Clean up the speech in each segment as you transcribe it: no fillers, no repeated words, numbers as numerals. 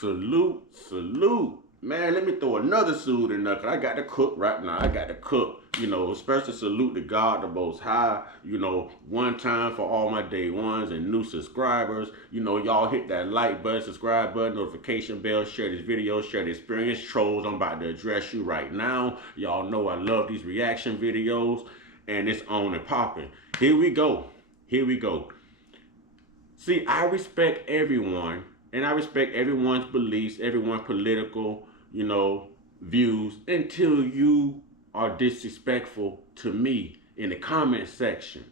Salute, salute. Man, let me throw another salute in there, because I got to cook right now. I got to cook. Especially salute to God the Most High. One time for all my day ones and new subscribers. Y'all hit that like button, subscribe button, notification bell, share this video, share the experience. Trolls, I'm about to address you right now. Y'all know I love these reaction videos, and it's on and popping. Here we go. Here we go. See, I respect everyone, and I respect everyone's beliefs, everyone's political, views, until you are disrespectful to me in the comment section.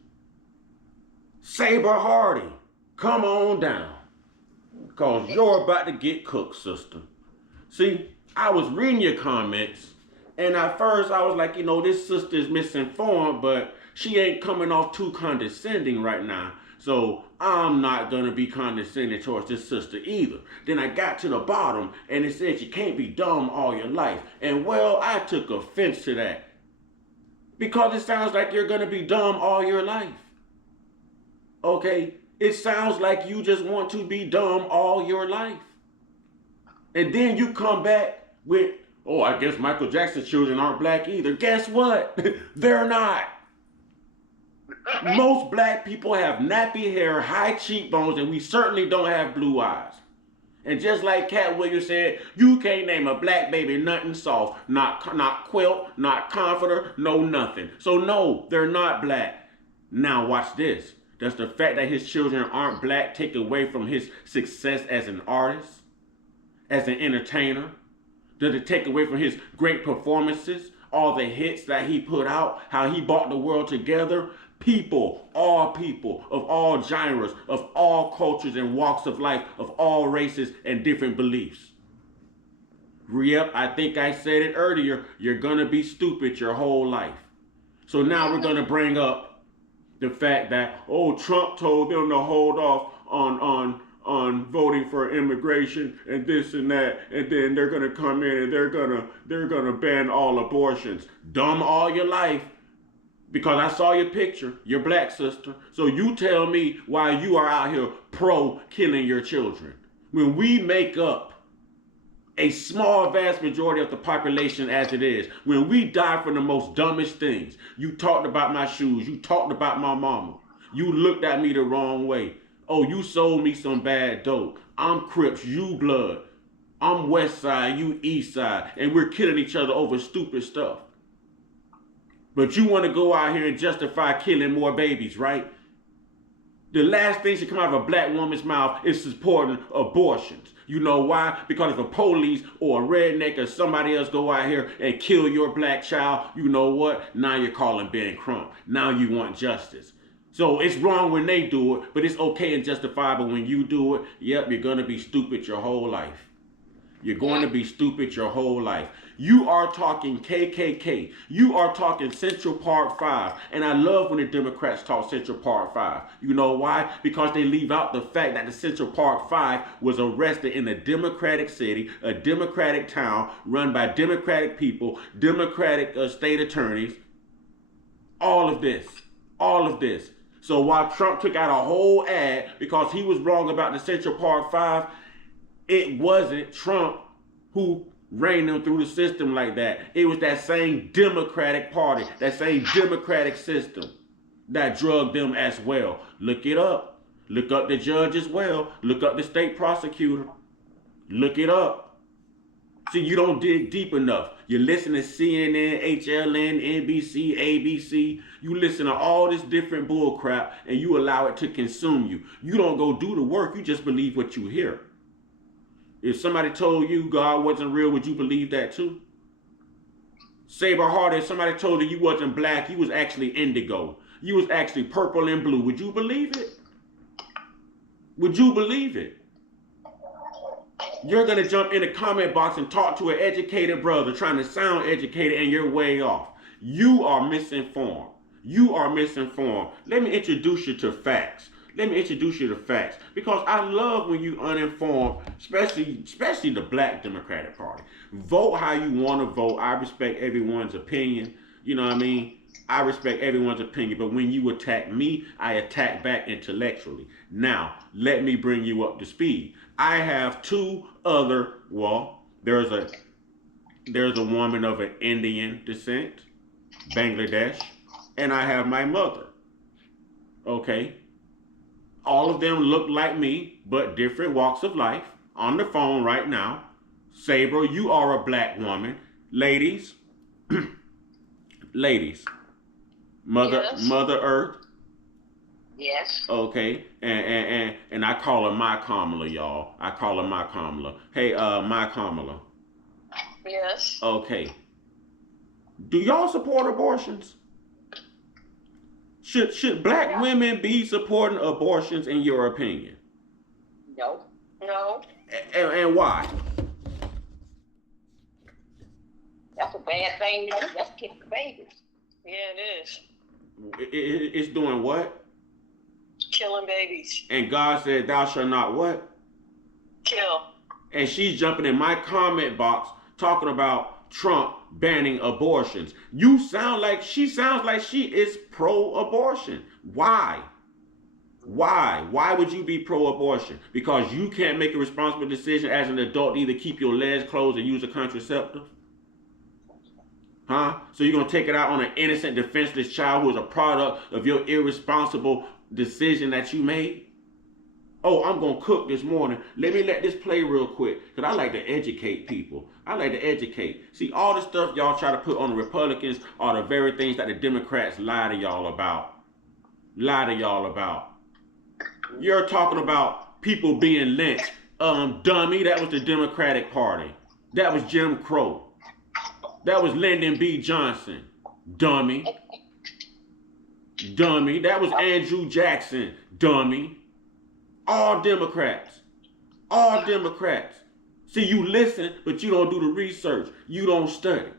Saber Hardy, come on down, because you're about to get cooked, sister. See, I was reading your comments, and at first I was like, this sister is misinformed, but she ain't coming off too condescending right now. So I'm not going to be condescending towards this sister either. Then I got to the bottom and it said you can't be dumb all your life. And well, I took offense to that. Because it sounds like you're going to be dumb all your life. Okay? It sounds like you just want to be dumb all your life. And then you come back with, oh, I guess Michael Jackson's children aren't black either. Guess what? They're not. Most black people have nappy hair, high cheekbones, and we certainly don't have blue eyes. And just like Cat Williams said, you can't name a black baby nothing soft, not quilt, not comforter, no nothing. So no, they're not black. Now watch this. Does the fact that his children aren't black take away from his success as an artist, as an entertainer? Does it take away from his great performances, all the hits that he put out, how he brought the world together? People of all genres, of all cultures and walks of life, of all races and different beliefs. Yep, I think I said it earlier, you're gonna be stupid your whole life. So now we're gonna bring up the fact that, oh, Trump told them to hold off on voting for immigration and this and that, and then they're gonna come in and they're gonna ban all abortions. Dumb all your life. Because I saw your picture, your black sister. So you tell me why you are out here pro killing your children. When we make up a small vast majority of the population as it is, when we die for the most dumbest things. You talked about my shoes, you talked about my mama. You looked at me the wrong way. Oh, you sold me some bad dope. I'm Crips, you Blood. I'm West Side, you East Side. And we're killing each other over stupid stuff. But you want to go out here and justify killing more babies, right? The last thing should come out of a black woman's mouth is supporting abortions. You know why? Because if a police or a redneck or somebody else go out here and kill your black child, you know what? Now you're calling Ben Crump. Now you want justice. So it's wrong when they do it, but it's okay and justifiable when you do it. Yep, you're going to be stupid your whole life. You're going to be stupid your whole life. You are talking KKK. You are talking Central Park 5. And I love when the Democrats talk Central Park 5. You know why? Because they leave out the fact that the Central Park 5 was arrested in a Democratic city, a Democratic town, run by Democratic people, Democratic state attorneys. All of this. All of this. So while Trump took out a whole ad because he was wrong about the Central Park 5, it wasn't Trump who ran them through the system like that. It was that same Democratic Party, that same Democratic system that drugged them as well. Look it up. Look up the judge as well. Look up the state prosecutor. Look it up. See, you don't dig deep enough. You listen to CNN, HLN, NBC, ABC. You listen to all this different bull crap and you allow it to consume you. You don't go do the work. You just believe what you hear. If somebody told you God wasn't real, would you believe that too? Saber Hardy, if somebody told you wasn't black, you was actually indigo. You was actually purple and blue. Would you believe it? Would you believe it? You're going to jump in the comment box and talk to an educated brother trying to sound educated and you're way off. You are misinformed. You are misinformed. Let me introduce you to facts. Let me introduce you to facts. Because I love when you uninformed, especially the black Democratic Party. Vote how you want to vote. I respect everyone's opinion. You know what I mean? I respect everyone's opinion, but when you attack me, I attack back intellectually. Now, let me bring you up to speed. I have two other, well, there's a woman of an Indian descent, Bangladesh, and I have my mother. Okay, all of them look like me, but different walks of life. On the phone right now, Sabre, you are a black woman, ladies, ladies. Yes. Mother Earth. Yes. Okay, and I call her my Kamala, y'all. I call her my Kamala. Hey, my Kamala. Yes. Okay, do y'all support abortions? Should black No. women be supporting abortions in your opinion? No. No. And why? That's a bad thing. That's killing babies. Yeah, it is. It's doing what? Killing babies. And God said, "Thou shalt not what?" Kill. And she's jumping in my comment box talking about Trump banning abortions. She sounds like she is pro-abortion. Why? Why? Why would you be pro-abortion? Because you can't make a responsible decision as an adult to either keep your legs closed or use a contraceptive? Huh? So you're gonna take it out on an innocent, defenseless child who is a product of your irresponsible decision that you made? Oh, I'm gonna cook this morning. Let me let this play real quick. Because I like to educate people. I like to educate. See, all the stuff y'all try to put on the Republicans are the very things that the Democrats lie to y'all about. Lie to y'all about. You're talking about people being lynched. Dummy, that was the Democratic Party. That was Jim Crow. That was Lyndon B. Johnson. Dummy. Dummy. That was Andrew Jackson. Dummy. All Democrats. All Democrats. See, you listen, but you don't do the research. You don't study.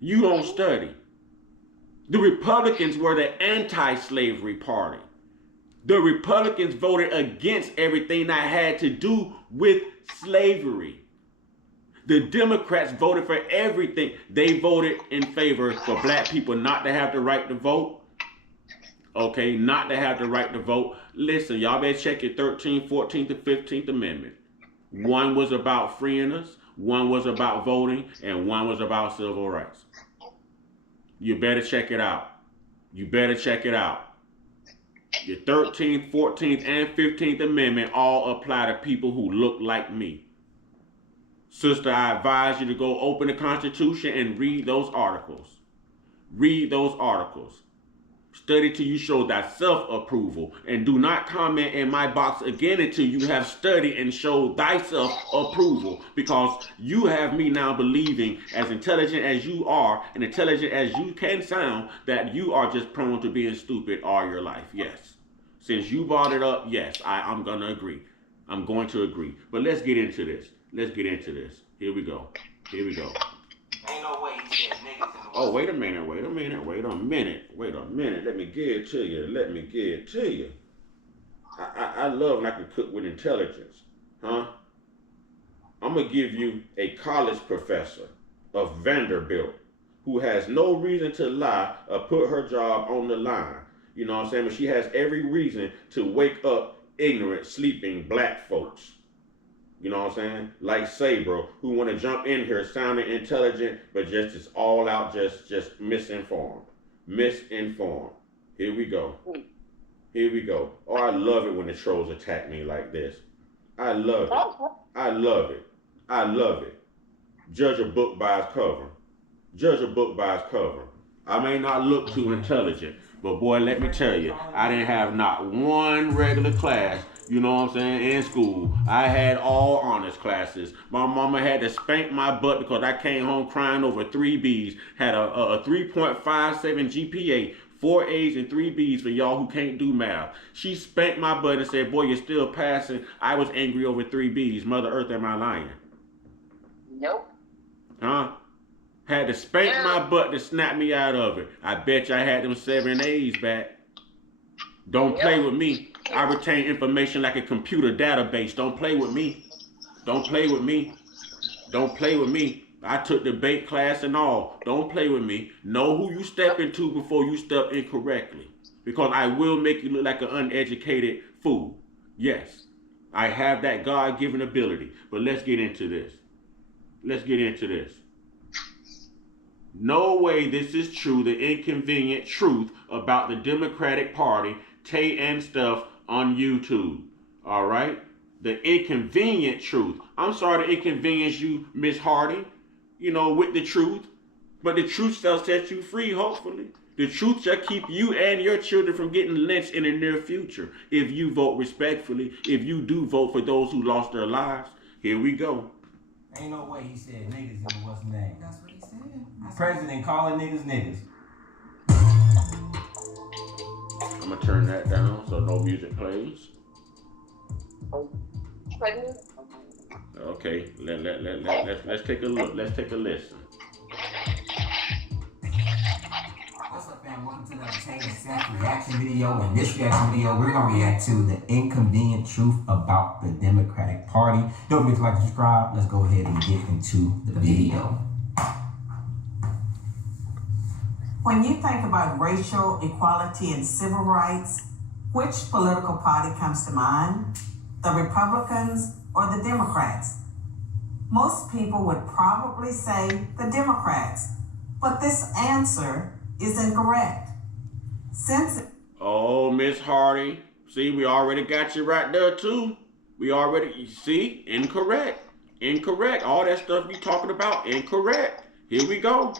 You don't study. The Republicans were the anti-slavery party. The Republicans voted against everything that had to do with slavery. The Democrats voted for everything. They voted in favor for black people not to have the right to vote. Okay, not to have the right to vote. Listen, y'all better check your 13th, 14th, and 15th Amendment. One was about freeing us, one was about voting, and one was about civil rights. You better check it out. You better check it out. Your 13th, 14th, and 15th Amendment all apply to people who look like me. Sister, I advise you to go open the Constitution and read those articles. Read those articles. Study till you show thyself approval, and do not comment in my box again until you have studied and showed thyself approval, because you have me now believing, as intelligent as you are and intelligent as you can sound, that you are just prone to being stupid all your life. Yes. Since you brought it up, yes, I'm going to agree. I'm going to agree. But let's get into this. Let's get into this. Here we go. Here we go. Ain't no way he said niggas in the Oh, wait a minute. Let me get it to you. I love when I can cook with intelligence. Huh? I'm going to give you a college professor of Vanderbilt who has no reason to lie or put her job on the line. You know what I'm saying? But she has every reason to wake up ignorant, sleeping black folks. You know what I'm saying? Like Sabre, who want to jump in here sounding intelligent, but just is all out just misinformed. Misinformed. Here we go. Here we go. Oh, I love it when the trolls attack me like this. I love it. I love it. I love it. Judge a book by its cover. Judge a book by its cover. I may not look too intelligent, but boy, let me tell you, I didn't have not one regular class, you know what I'm saying, in school. I had all honors classes. My mama had to spank my butt because I came home crying over 3 B's. Had a 3.57 GPA, 4 A's and 3 B's for y'all who can't do math. She spanked my butt and said, boy, you're still passing. I was angry over 3 B's. Mother Earth, am I lying? Nope. Huh? Had to spank my butt to snap me out of it. I bet you I had them 7 A's back. Don't play with me. I retain information like a computer database. Don't play with me. Don't play with me. Don't play with me. I took debate class and all. Don't play with me. Know who you step into before you step incorrectly. Because I will make you look like an uneducated fool. Yes, I have that God-given ability. But let's get into this. Let's get into this. No way this is true. The inconvenient truth about the Democratic Party, Tay and stuff on YouTube. All right? The inconvenient truth. I'm sorry to inconvenience you, Miss Hardy, with the truth. But the truth shall set you free, hopefully. The truth shall keep you and your children from getting lynched in the near future if you vote respectfully, if you do vote for those who lost their lives. Here we go. Ain't no way he said niggas in the what's name. That's what he said. President calling niggas niggas. I'm going to turn that down so no music plays. Okay, let's take a look. Let's take a listen. What's up, fam? Welcome to the Entertainment reaction video. In this reaction video, we're gonna react to the inconvenient truth about the Democratic Party. Don't forget to like and subscribe. Let's go ahead and get into the video. When you think about racial equality and civil rights, which political party comes to mind? The Republicans or the Democrats? Most people would probably say the Democrats, but this answer is incorrect. Oh, Miss Hardy. See, we already got you right there, too. See, incorrect. Incorrect. All that stuff you talking about, incorrect. Here we go.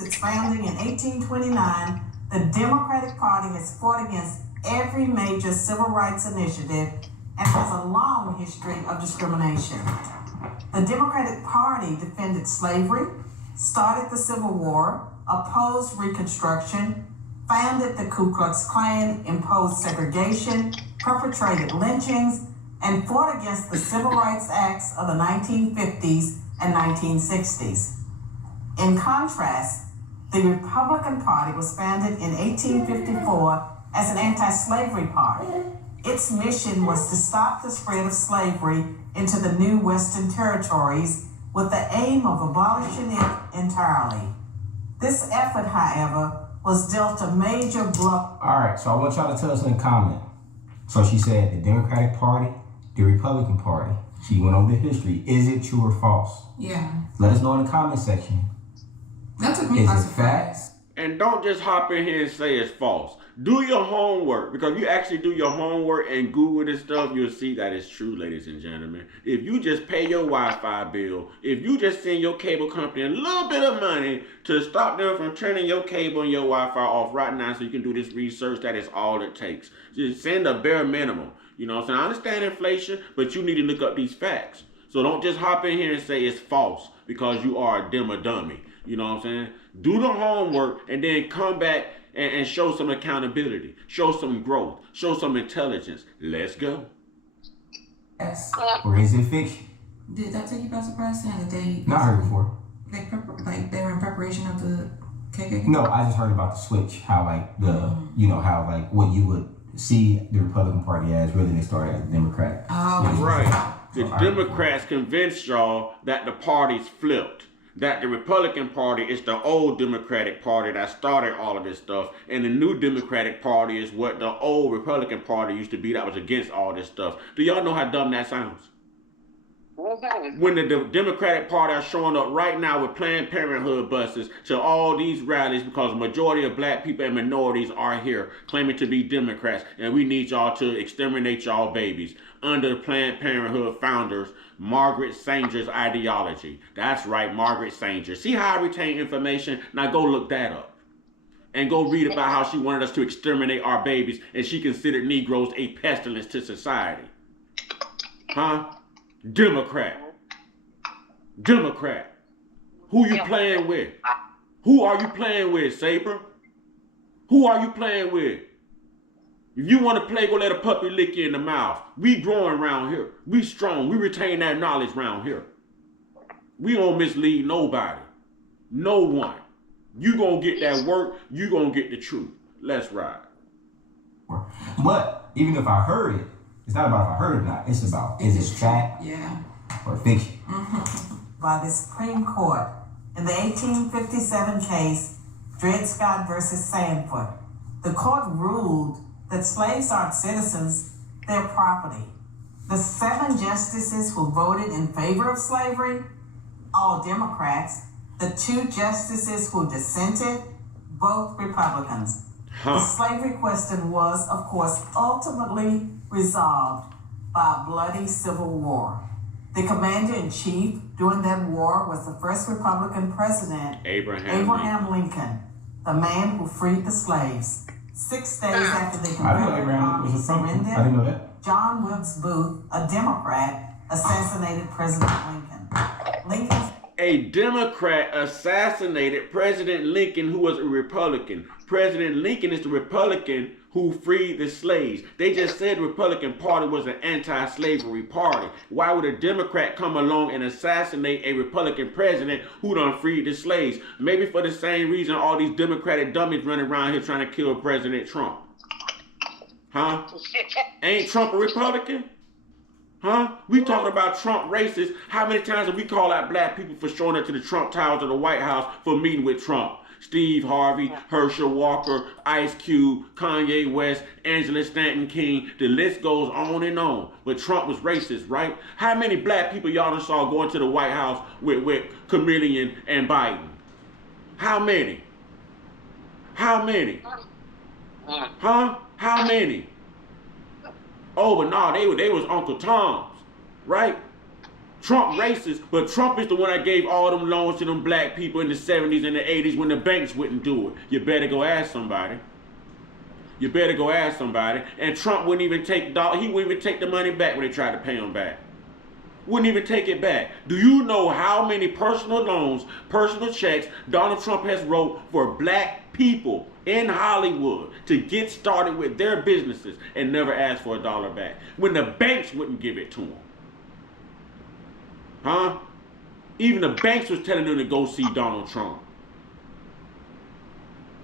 Its founding in 1829, the Democratic Party has fought against every major civil rights initiative and has a long history of discrimination. The Democratic Party defended slavery, started the Civil War, opposed Reconstruction, founded the Ku Klux Klan, imposed segregation, perpetrated lynchings, and fought against the Civil Rights Acts of the 1950s and 1960s. In contrast, the Republican Party was founded in 1854 as an anti-slavery party. Its mission was to stop the spread of slavery into the new Western territories with the aim of abolishing it entirely. This effort, however, was dealt a major blow. All right, so I want y'all to tell us in the comment. So she said the Democratic Party, the Republican Party. She went over the history. Is it true or false? Yeah. Let us know in the comment section. That took me by Is it surprise. fact? And don't just hop in here and say it's false. Do your homework, because if you actually do your homework and Google this stuff, you'll see that it's true, ladies and gentlemen. If you just pay your Wi-Fi bill, if you just send your cable company a little bit of money to stop them from turning your cable and your Wi-Fi off right now so you can do this research, that is all it takes. Just send a bare minimum. You know what I'm saying? I understand inflation, but you need to look up these facts. So don't just hop in here and say it's false because you are a dummy. You know what I'm saying? Do the homework and then come back and show some accountability, show some growth, show some intelligence. Let's go. Yes. Or is it fiction? Did that take you by surprise saying that they Not heard before. they were in preparation of the KKK? No, I just heard about the switch. How how what you would see the Republican Party as really they started as a Democrat. Oh, Right. The Democrats convinced y'all that the parties flipped. That the Republican Party is the old Democratic Party that started all of this stuff, and the new Democratic Party is what the old Republican Party used to be that was against all this stuff. Do y'all know how dumb that sounds? When the Democratic Party are showing up right now with Planned Parenthood buses to all these rallies because the majority of black people and minorities are here claiming to be Democrats, and we need y'all to exterminate y'all babies under the Planned Parenthood founders Margaret Sanger's ideology. That's right, Margaret Sanger. See how I retain information? Now go look that up. And go read about how she wanted us to exterminate our babies and she considered Negroes a pestilence to society. Huh? Democrat. Who you playing with? Who are you playing with, Saber? Who are you playing with? If you want to play, go let a puppy lick you in the mouth. We growing around here. We strong. We retain that knowledge around here. We don't mislead nobody. No one. You gonna get that work. You gonna get the truth. Let's ride. But even if I heard it, it's not about if I heard it or not. It's about is it fact Yeah. or fiction. By the Supreme Court In the 1857 case, Dred Scott versus Sanford, the court ruled that slaves aren't citizens, they're property. The 7 justices who voted in favor of slavery, all Democrats. The 2 justices who dissented, both Republicans. The slavery question was, of course, ultimately resolved by a bloody civil war. The commander-in-chief during that war was the first Republican president, Abraham Lincoln, the man who freed the slaves. 6 days after the Confederate army surrendered, I didn't know that. John Wilkes Booth, a Democrat, assassinated President Lincoln. A Democrat assassinated President Lincoln, who was a Republican. President Lincoln is the Republican who freed the slaves. They just said the Republican Party was an anti-slavery party. Why would a Democrat come along and assassinate a Republican president who done freed the slaves? Maybe for the same reason all these Democratic dummies running around here trying to kill President Trump. Huh? Ain't Trump a Republican? Huh? We talking about Trump racist. How many times have we called out black people for showing up to the Trump Towers of the White House for meeting with Trump? Steve Harvey, Herschel Walker, Ice Cube, Kanye West, Angela Stanton King. The list goes on and on. But Trump was racist, right? How many black people y'all done saw going to the White House with Chameleon and Biden? How many? How many? Huh? How many? Oh, but no, they was Uncle Tom's, right? Trump racist, but Trump is the one that gave all them loans to them black people in the 70s and the 80s when the banks wouldn't do it. You better go ask somebody. You better go ask somebody. And Trump wouldn't even take the money back when they tried to pay him back. Wouldn't even take it back. Do you know how many personal loans, personal checks Donald Trump has wrote for black people in Hollywood to get started with their businesses and never asked for $1 back when the banks wouldn't give it to them? Huh? Even the banks was telling them to go see Donald Trump.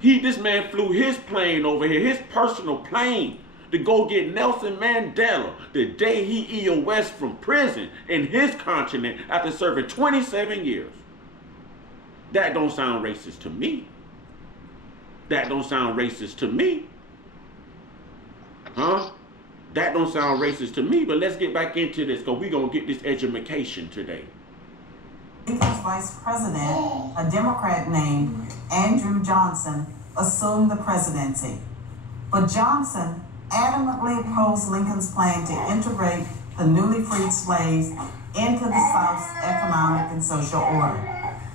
This man flew his plane over here, his personal plane, to go get Nelson Mandela the day he EOS from prison in his continent after serving 27 years. That don't sound racist to me. That don't sound racist to me. Huh? That don't sound racist to me, but let's get back into this because we're going to get this education today. Lincoln's vice president, a Democrat named Andrew Johnson, assumed the presidency. But Johnson adamantly opposed Lincoln's plan to integrate the newly freed slaves into the South's economic and social order.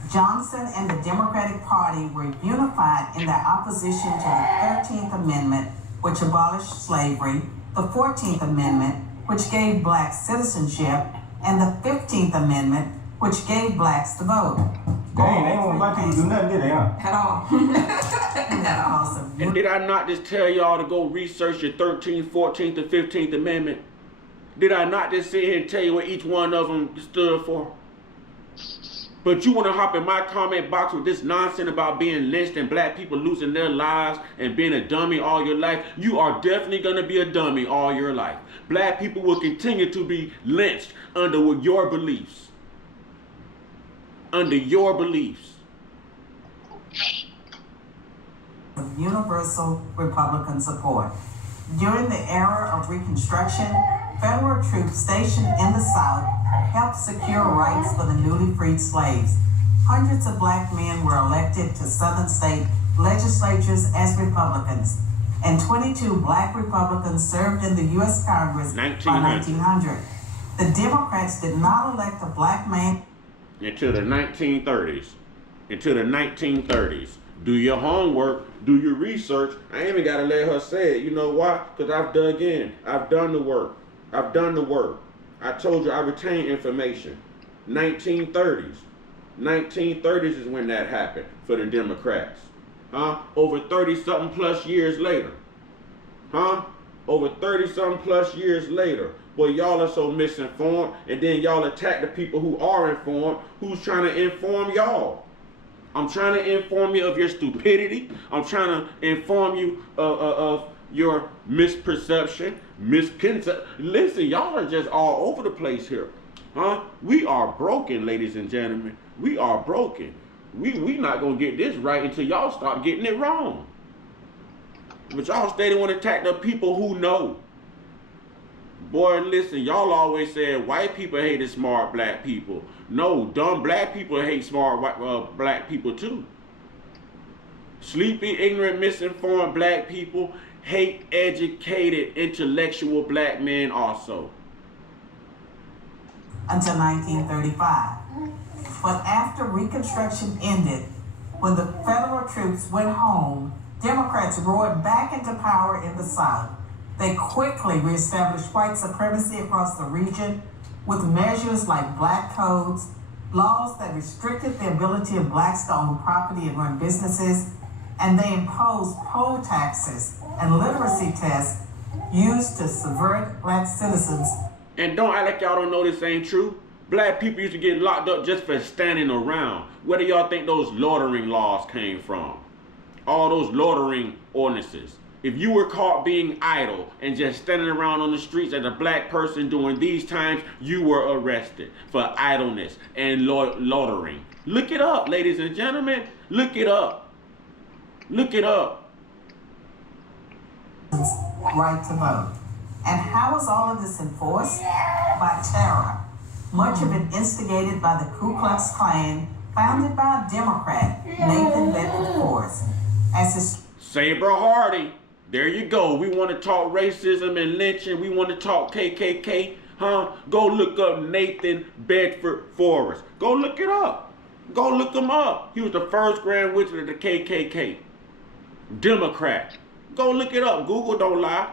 Johnson and the Democratic Party were unified in their opposition to the 13th Amendment, which abolished slavery, the 14th Amendment, which gave blacks citizenship, and the 15th Amendment, which gave blacks the vote. Dang, they don't want black people to do nothing, did they, huh? At all. Isn't that awesome? And did I not just tell y'all to go research your 13th, 14th, and 15th Amendment? Did I not just sit here and tell you what each one of them stood for? But you want to hop in my comment box with this nonsense about being lynched and black people losing their lives and being a dummy all your life? You are definitely going to be a dummy all your life. Black people will continue to be lynched under your beliefs. Under your beliefs. Universal Republican support. During the era of Reconstruction, federal troops stationed in the South helped secure rights for the newly freed slaves. Hundreds of black men were elected to Southern state legislatures as Republicans, and 22 black Republicans served in the U.S. Congress by 1900. The Democrats did not elect a black man until the 1930s. Until the 1930s. Do your homework, do your research. I ain't even got to let her say it. You know why? Because I've dug in. I've done the work. I've done the work. I told you I retain information. 1930s. 1930s is when that happened for the Democrats. Huh? Over 30-something plus years later. Huh? Over 30-something plus years later. Boy, y'all are so misinformed, and then y'all attack the people who are informed, who's trying to inform y'all. I'm trying to inform you of your stupidity. I'm trying to inform you of your misperception, misconception. Listen, y'all are just all over the place here. Huh? We are broken, ladies and gentlemen. We are broken. We not gonna get this right until y'all start getting it wrong. But y'all steady want to attack the people who know. Boy, listen, y'all always said white people hated smart black people. No, dumb black people hate smart black people too. Sleepy, ignorant, misinformed black people hate educated, intellectual black men also. Until 1935. But after Reconstruction ended, when the federal troops went home, Democrats roared back into power in the South. They quickly reestablished white supremacy across the region with measures like black codes, laws that restricted the ability of blacks to own property and run businesses, and they imposed poll taxes and literacy tests used to subvert black citizens. And don't act like y'all don't know this ain't true. Black people used to get locked up just for standing around. Where do y'all think those loitering laws came from? All those loitering ordinances. If you were caught being idle and just standing around on the streets as a black person during these times, you were arrested for idleness and loitering. Look it up, ladies and gentlemen. Look it up. Look it up. Right to vote. And how was all of this enforced? By terror. Much of it instigated by the Ku Klux Klan, founded by a Democrat, Nathan Bedford Forrest. As his Sabre Hardy. There you go. We want to talk racism and lynching. We want to talk KKK. Huh? Go look up Nathan Bedford Forrest. Go look it up. Go look him up. He was the first Grand Wizard of the KKK. Democrat. Go look it up. Google don't lie.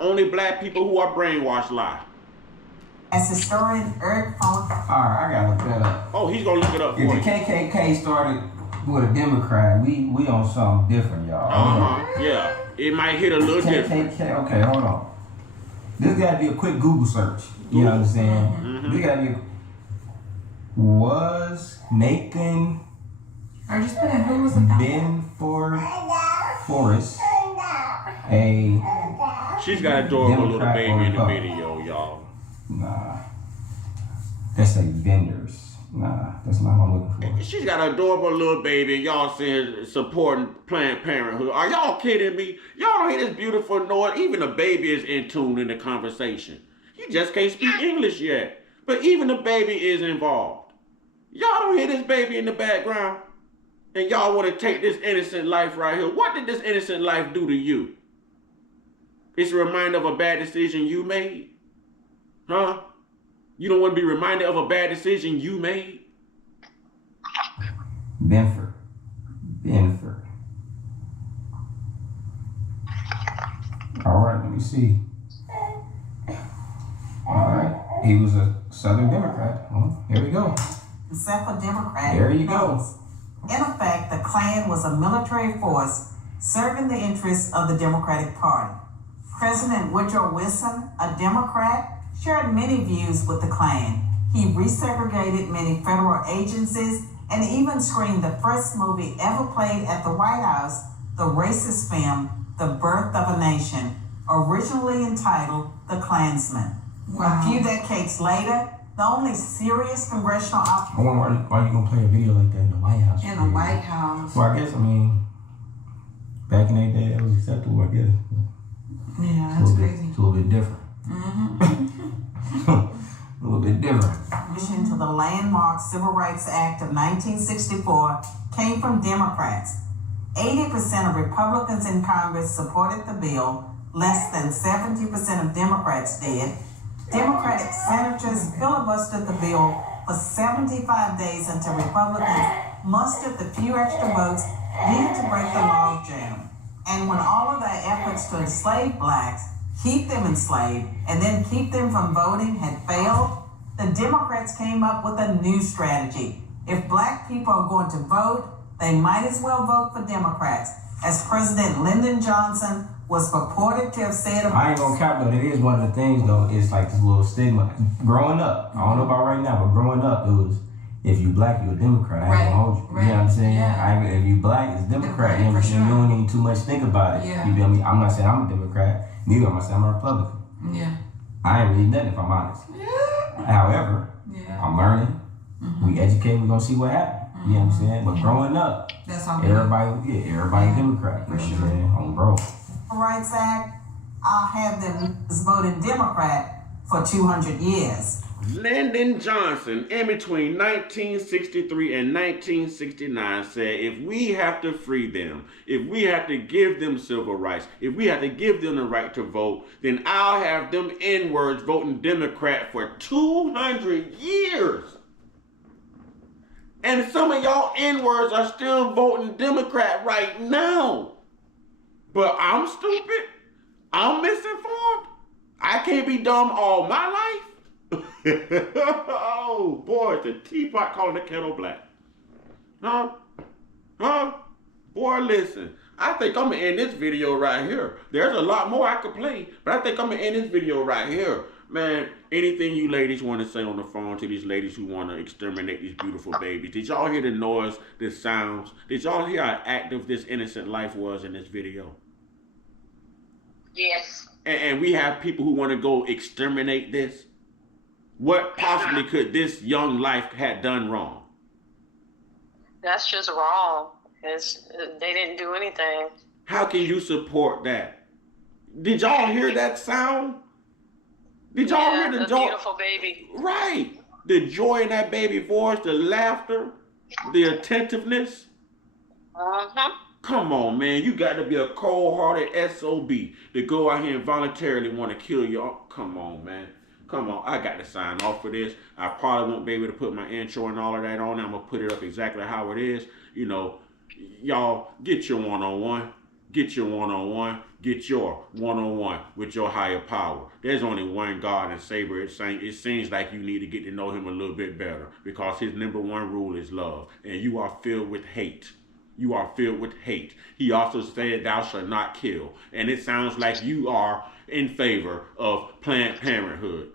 Only black people who are brainwashed lie. As historian Eric Funk. Alright, I gotta look that up. Oh, he's gonna look it up for If you. the KKK started with a Democrat, we on something different, y'all. Yeah. It might hit a little different. KKK, okay, hold on. This gotta be a quick Google search. You know what I'm saying? This gotta be was Nathan Or just put in who was the Bedford Forrest a She's got a adorable little Democrat baby or in the Republican? video, y'all. Nah. That's like vendors. Nah, that's not what I'm looking for. She's got an adorable little baby. Y'all saying supporting Planned Parenthood. Are y'all kidding me? Y'all don't hear this beautiful noise. Even the baby is in tune in the conversation. You just can't speak English yet. But even the baby is involved. Y'all don't hear this baby in the background. And y'all want to take this innocent life right here. What did this innocent life do to you? It's a reminder of a bad decision you made? Huh? You don't want to be reminded of a bad decision you made? Benford. All right, let me see. All right, he was a Southern Democrat. Oh, here we go. Except for Democrat. There you go. In effect, the Klan was a military force serving the interests of the Democratic Party. President Woodrow Wilson, a Democrat, shared many views with the Klan. He resegregated many federal agencies and even screened the first movie ever played at the White House, the racist film, The Birth of a Nation, originally entitled The Klansman. Wow. A few decades later, the only serious congressional I wonder why you gonna play a video like that in the White House? in the White House? Well, I guess, back in that day, that was acceptable, I guess. Yeah, that's crazy. It's a little bit different. A little bit different. opposition to the landmark Civil Rights Act of 1964 came from Democrats. 80% of Republicans in Congress supported the bill. Less than 70% of Democrats did. Democratic senators filibustered the bill for 75 days until Republicans mustered the few extra votes needed to break the logjam. And when all of their efforts to enslave blacks, keep them enslaved, and then keep them from voting had failed, the Democrats came up with a new strategy. If black people are going to vote, they might as well vote for Democrats. As President Lyndon Johnson was purported to have said I ain't gonna cap though, it is one of the things though, it's like this little stigma. Growing up, I don't know about right now, but growing up, it was, if you black, you a Democrat. I ain't gonna hold you. You know what I'm saying? Yeah. If you black, it's Democrat. You know what I'm For saying? sure. You don't even too much think about it. Yeah. You feel me? I'm not saying I'm a Democrat. Neither am I saying I'm a Republican. Yeah. I ain't really nothing if I'm honest. However, Yeah. I'm learning. We educate, we're gonna see what happens. You know what I'm saying? But growing up, That's all. everybody Democrat. You know what I'm saying? On bro. Civil Rights Act, I'll have them voting Democrat for 200 years. Lyndon Johnson, in between 1963 and 1969, said if we have to free them, if we have to give them civil rights, if we have to give them the right to vote, then I'll have them N-words voting Democrat for 200 years. And some of y'all N-words are still voting Democrat right now. But I'm stupid. I'm misinformed. I can't be dumb all my life. Oh boy, the teapot calling the kettle black. Huh? Boy, listen. I think I'm gonna end this video right here. There's a lot more I could play, but I think I'm gonna end this video right here. Man, anything you ladies want to say on the phone to these ladies who want to exterminate these beautiful babies? Did y'all hear the noise, the sounds? Did y'all hear how active this innocent life was in this video? Yes. And we have people who want to go exterminate this. What possibly could this young life have done wrong? That's just wrong. They didn't do anything. How can you support that? Did y'all hear that sound? Did y'all hear the joy? Beautiful baby. Right. The joy in that baby voice, the laughter, the attentiveness. Come on, man. You got to be a cold-hearted SOB to go out here and voluntarily want to kill your... Come on, man. Come on. I got to sign off for this. I probably won't be able to put my intro and all of that on. I'm going to put it up exactly how it is. You know, y'all, get your one-on-one. Get your one-on-one. Get your one-on-one with your higher power. There's only one God and Savior. It seems like you need to get to know him a little bit better because his number one rule is love. And you are filled with hate. You are filled with hate. He also said, thou shalt not kill. And it sounds like you are in favor of Planned Parenthood.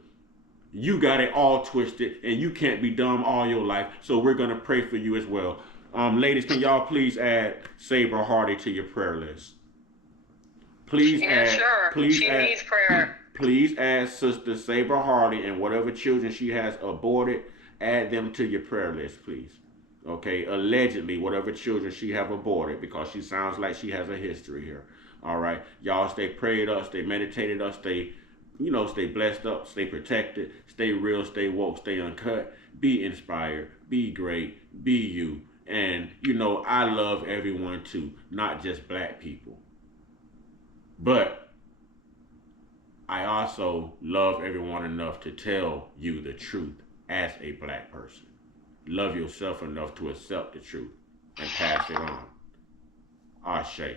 You got it all twisted, and you can't be dumb all your life. So we're going to pray for you as well. Ladies, can y'all please add Sabre Hardy to your prayer list? Please needs prayer. Please add Sister Sabre Hardy and whatever children she has aborted, add them to your prayer list, please. Okay, allegedly, whatever children she have aborted, because she sounds like she has a history here. All right, y'all stay prayed up, stay meditated up, stay blessed up, stay protected, stay real, stay woke, stay uncut, be inspired, be great, be you. And, I love everyone too, not just black people. But I also love everyone enough to tell you the truth as a black person. Love yourself enough to accept the truth and pass it on. Ashe.